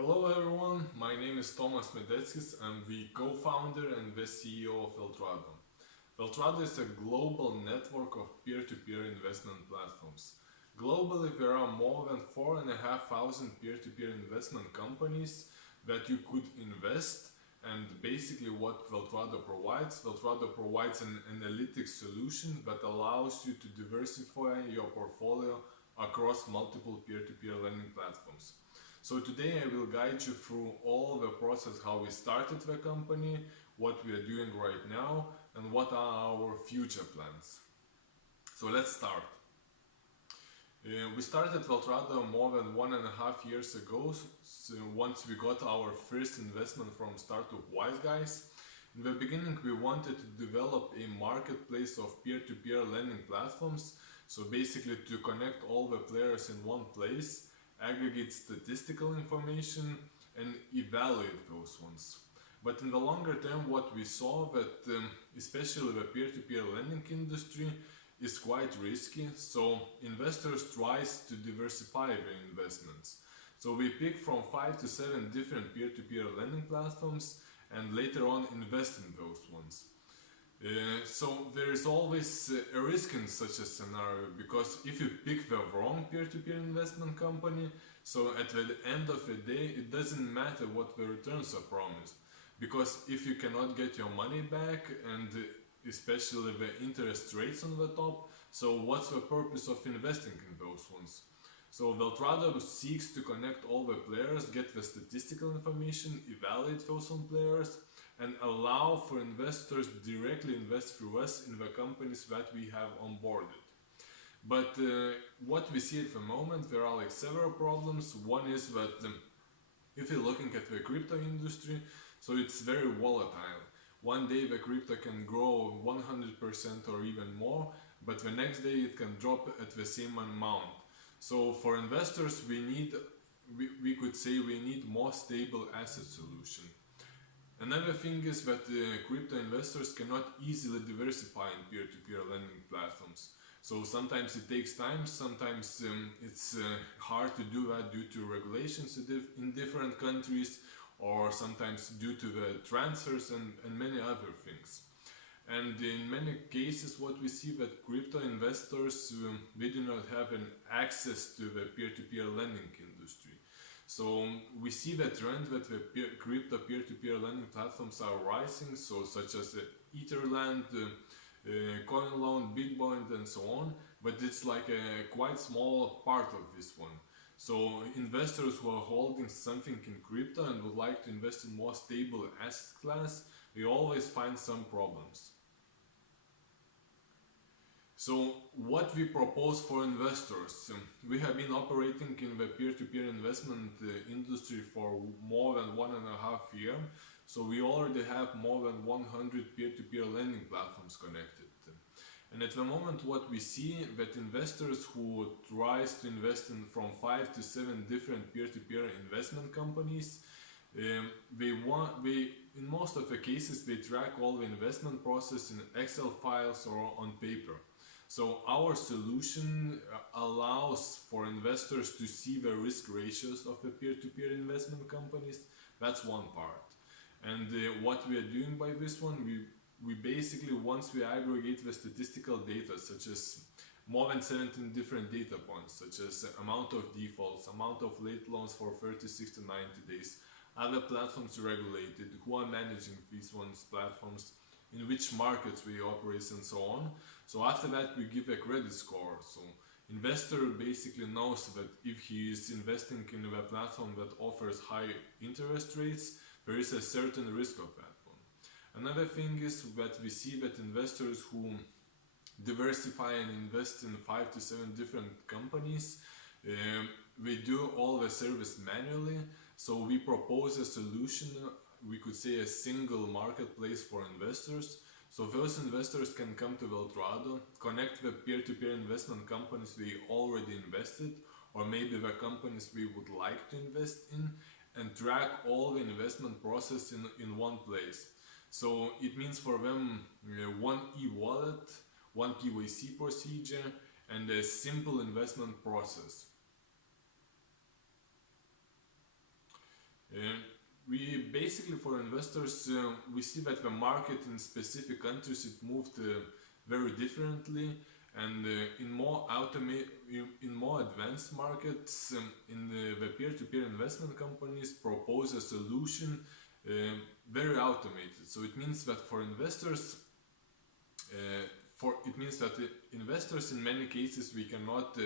Hello everyone, my name is Tomas Medeckis. I'm the co-founder and the CEO of Welltrado. Welltrado is a global network of peer-to-peer investment platforms. Globally, there are more than 4,500 peer-to-peer investment companies that you could invest. And basically what Welltrado provides an analytics solution that allows you to diversify your portfolio across multiple peer-to-peer lending platforms. So today I will guide you through all the process, how we started the company, what we are doing right now, and what are our future plans. So let's start. We started Welltrado more than 1.5 years ago, so once we got our first investment from startup Wise Guys. In the beginning we wanted to develop a marketplace of peer-to-peer lending platforms, so basically to connect all the players in one place, aggregate statistical information and evaluate those ones. But in the longer term what we saw that especially the peer-to-peer lending industry is quite risky, so investors tries to diversify their investments. So we pick from 5 to 7 different peer-to-peer lending platforms and later on invest in those ones. So there is always a risk in such a scenario, because if you pick the wrong peer-to-peer investment company, so at the end of the day it doesn't matter what the returns are promised, because if you cannot get your money back and especially the interest rates on the top, so what's the purpose of investing in those ones? So Welltrado seeks to connect all the players, get the statistical information, evaluate those players, and allow for investors directly invest through us in the companies that we have onboarded. But what we see at the moment, there are like several problems. One is that if you're looking at the crypto industry, so it's very volatile. One day the crypto can grow 100% or even more, but the next day it can drop at the same amount. So for investors we could say we need more stable asset solution. Another thing is that crypto investors cannot easily diversify in peer-to-peer lending platforms. So sometimes it takes time, sometimes it's hard to do that due to regulations in different countries, or sometimes due to the transfers and many other things. And in many cases what we see that crypto investors, they do not have an access to the peer-to-peer lending industry. So we see the trend that the crypto peer-to-peer lending platforms are rising, so such as Etherland, CoinLoan, Bitcoin and so on, but it's like a quite small part of this one. So investors who are holding something in crypto and would like to invest in more stable asset class, we always find some problems. So what we propose for investors, we have been operating in the peer-to-peer investment industry for more than 1.5 years, so we already have more than 100 peer-to-peer lending platforms connected. And at the moment what we see that investors who tries to invest in from 5 to 7 different peer-to-peer investment companies, in most of the cases they track all the investment process in Excel files or on paper. So our solution allows for investors to see the risk ratios of the peer-to-peer investment companies. That's one part. And what we are doing by this one, we basically, once we aggregate the statistical data, such as more than 17 different data points, such as amount of defaults, amount of late loans for 30, 60, 90 days, other platforms regulated, who are managing these platforms, in which markets we operate and so on. So after that we give a credit score. So investor basically knows that if he is investing in a platform that offers high interest rates, there is a certain risk of that one. Another thing is that we see that investors who diversify and invest in 5 to 7 different companies, we do all the service manually. So we propose a solution, we could say a single marketplace for investors. So those investors can come to Welltrado, connect the peer-to-peer investment companies we already invested, or maybe the companies we would like to invest in, and track all the investment process in one place. So it means for them one e-wallet, one KYC procedure, and a simple investment process. basically for investors, we see that the market in specific countries it moved very differently, and in more advanced markets, the peer-to-peer investment companies propose a solution very automated. So it means that for investors, in many cases we cannot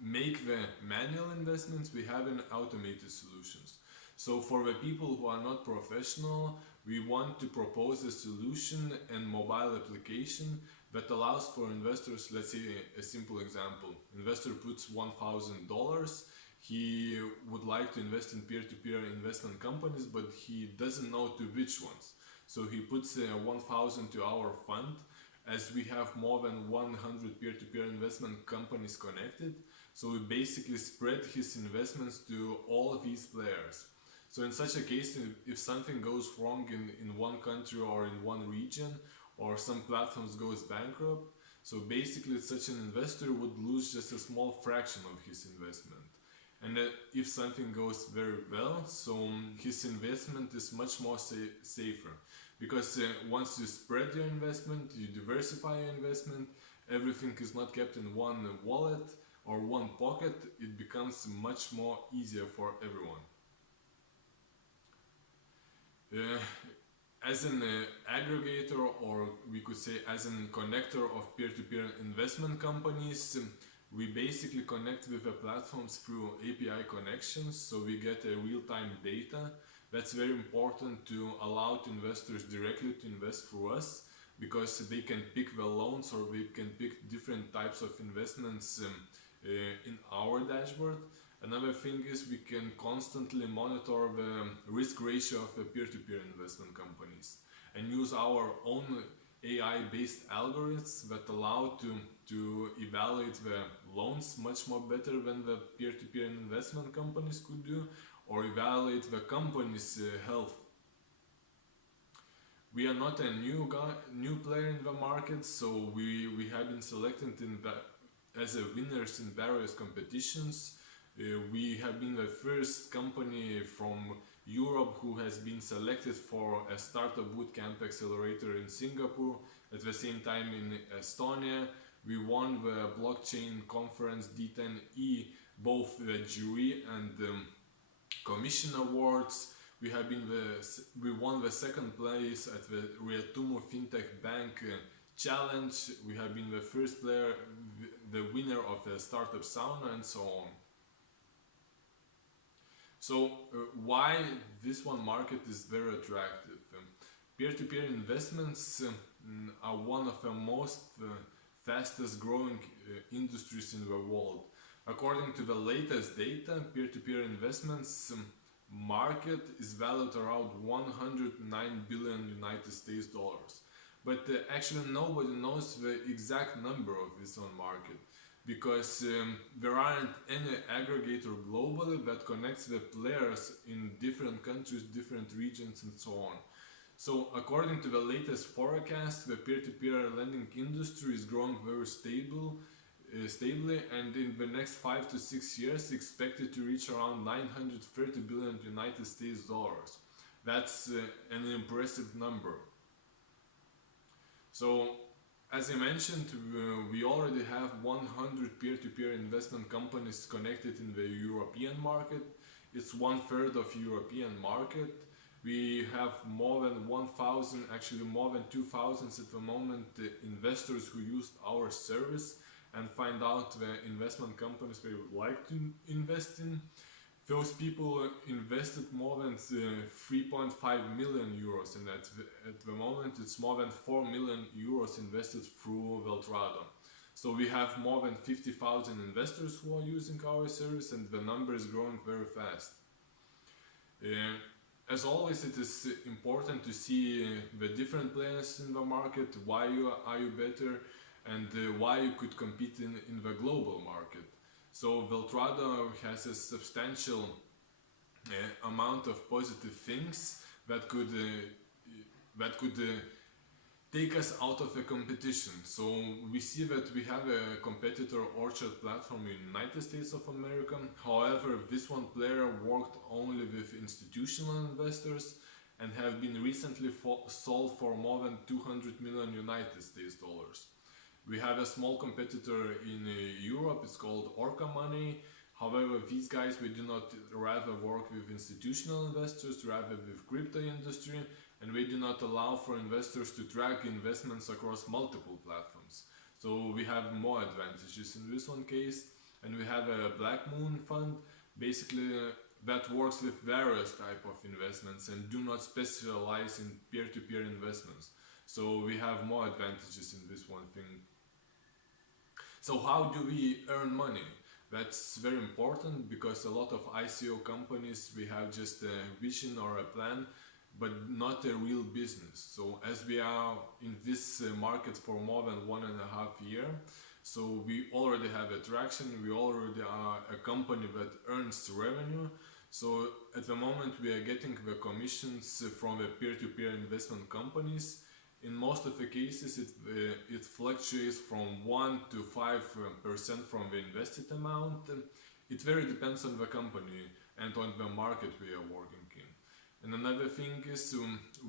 make the manual investments. We have an automated solutions. So for the people who are not professional, we want to propose a solution and mobile application that allows for investors. Let's say a simple example: investor puts $1,000. He would like to invest in peer-to-peer investment companies, but he doesn't know to which ones. So he puts 1,000 to our fund. As we have more than 100 peer-to-peer investment companies connected, so we basically spread his investments to all of these players. So in such a case, if something goes wrong in one country or in one region, or some platforms goes bankrupt, so basically such an investor would lose just a small fraction of his investment. And if something goes very well, so his investment is much more safer. Because once you spread your investment, you diversify your investment, everything is not kept in one wallet or one pocket, it becomes much more easier for everyone. As an aggregator, or we could say as a connector of peer-to-peer investment companies, we basically connect with the platforms through API connections, so we get a real-time data. That's very important to allow investors directly to invest through us, because they can pick the loans or they can pick different types of investments in our dashboard. Another thing is we can constantly monitor the risk ratio of the peer-to-peer investment companies and use our own AI-based algorithms that allow to evaluate the loans much more better than the peer-to-peer investment companies could do, or evaluate the company's health. We are not a new player in the market, so we have been selected as a winners in various competitions. We have been the first company from Europe who has been selected for a startup bootcamp accelerator in Singapore. At the same time in Estonia, we won the blockchain conference D10E, both the jury and commission awards. We won the second place at the Riatumo FinTech Bank Challenge. We have been the first player, the winner of the Startup Sauna, and so on. So why this one market is very attractive? Peer-to-peer investments are one of the most fastest growing industries in the world. According to the latest data, peer-to-peer investments market is valued around 109 billion United States dollars. But actually nobody knows the exact number of this one market, because there aren't any aggregator globally that connects the players in different countries, different regions, and so on. So according to the latest forecast, the peer-to-peer lending industry is growing very stably, and in the next 5 to 6 years expected to reach around 930 billion United States dollars. That's an impressive number. So as I mentioned, we already have 100 peer-to-peer investment companies connected in the European market. It's 1/3 of European market. We have more than 1,000, actually more than 2,000 at the moment, investors who used our service and find out the investment companies they would like to invest in. Those people invested more than 3.5 million euros, and at the moment it's more than 4 million euros invested through Welltrado. So we have more than 50,000 investors who are using our service, and the number is growing very fast. As always, it is important to see the different players in the market, why are you better, and why you could compete in the global market. So Welltrado has a substantial amount of positive things that could take us out of a competition. So we see that we have a competitor, Orchard platform, in United States of America. However, this one player worked only with institutional investors and have been recently sold for more than 200 million United States dollars. We have a small competitor in Europe, it's called Orca Money. However, these guys, we do not rather work with institutional investors, rather with crypto industry, and we do not allow for investors to track investments across multiple platforms. So we have more advantages in this one case. And we have a Black Moon fund, basically that works with various type of investments and do not specialize in peer-to-peer investments. So we have more advantages in this one thing. So how do we earn money? That's very important, because a lot of ICO companies, we have just a vision or a plan, but not a real business. So as we are in this market for more than 1.5 years, so we already have attraction, we already are a company that earns revenue. So at the moment we are getting the commissions from the peer-to-peer investment companies. In most of the cases it fluctuates from 1 to 5% from the invested amount. It very depends on the company and on the market we are working in. And another thing is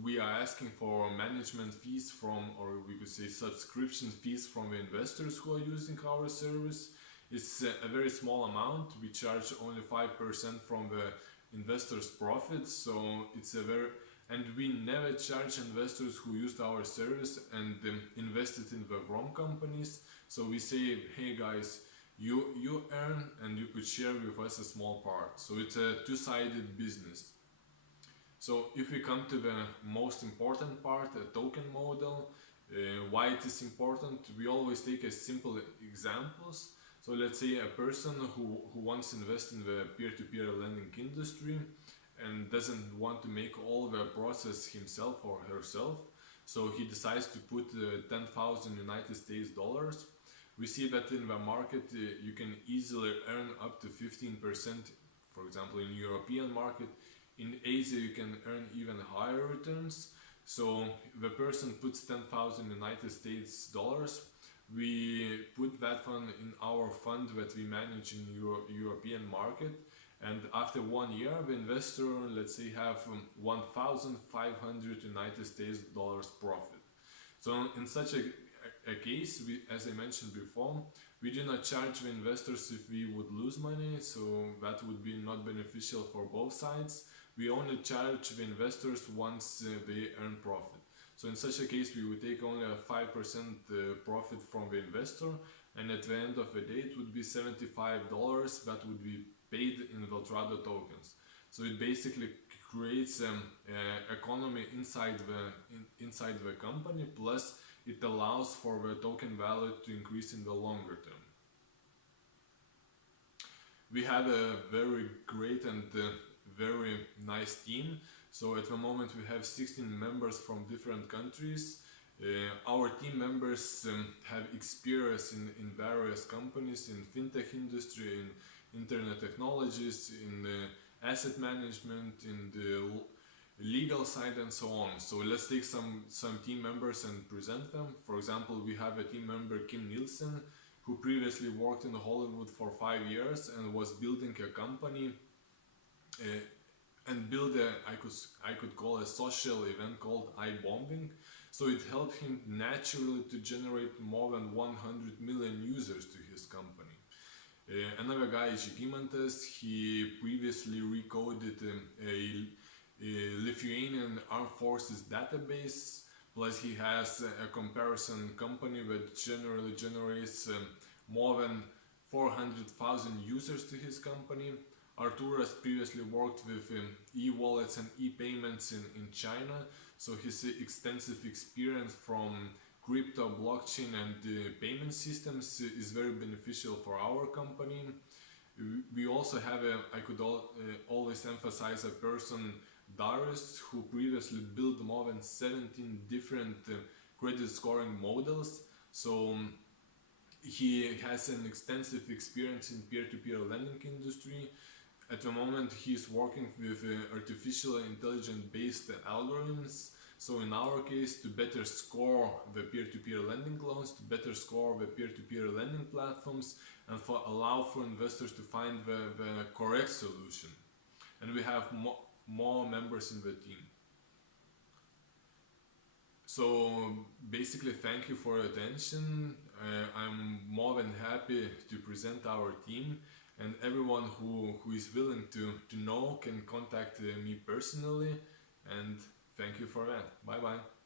we are asking for management fees from, or we could say subscription fees from the investors who are using our service. It's a very small amount. We charge only 5% from the investors' profits, so it's a very, and we never charge investors who used our service and invested in the wrong companies. So we say, hey guys, you earn and you could share with us a small part. So it's a two-sided business. So if we come to the most important part, a token model, why it is important, we always take a simple examples. So let's say a person who wants to invest in the peer-to-peer lending industry and doesn't want to make all the process himself or herself. So he decides to put 10,000 United States dollars. We see that in the market you can easily earn up to 15%, for example, in European market. In Asia you can earn even higher returns. So the person puts 10,000 United States dollars. We put that fund in our fund that we manage in European market. And after 1 year, the investor, let's say, have 1,500 United States dollars profit. So in such a case, as I mentioned before, we do not charge the investors if we would lose money, so that would be not beneficial for both sides. We only charge the investors once they earn profit. So in such a case, we would take only a 5% profit from the investor, and at the end of the day, it would be $75 that would be paid in Welltrado tokens. So it basically creates an economy inside the company, plus it allows for the token value to increase in the longer term. We have a very great and very nice team. So at the moment we have 16 members from different countries. Our team members have experience in various companies, in fintech industry, in internet technologies, in asset management, in the legal side and so on. So let's take some team members and present them. For example, we have a team member, Kim Nielsen, who previously worked in Hollywood for 5 years and was building a company and build I could call a social event called iBombing. So it helped him naturally to generate more than 100 million users to his company. Another guy is Žygimantas. He previously recoded a Lithuanian Armed Forces database, plus he has a comparison company that generally generates more than 400,000 users to his company. Arturas previously worked with e-wallets and e-payments in China, so his extensive experience from crypto, blockchain and payment systems is very beneficial for our company. We also have I could always emphasize a person, Darius, who previously built more than 17 different credit scoring models. So he has an extensive experience in peer-to-peer lending industry. At the moment he is working with artificial intelligence based algorithms So in our case, to better score the peer-to-peer lending loans, to better score the peer-to-peer lending platforms, and allow for investors to find the correct solution. And we have more members in the team. So basically, thank you for your attention. I'm more than happy to present our team, and everyone who is willing to know can contact me personally, and thank you for that. Bye bye.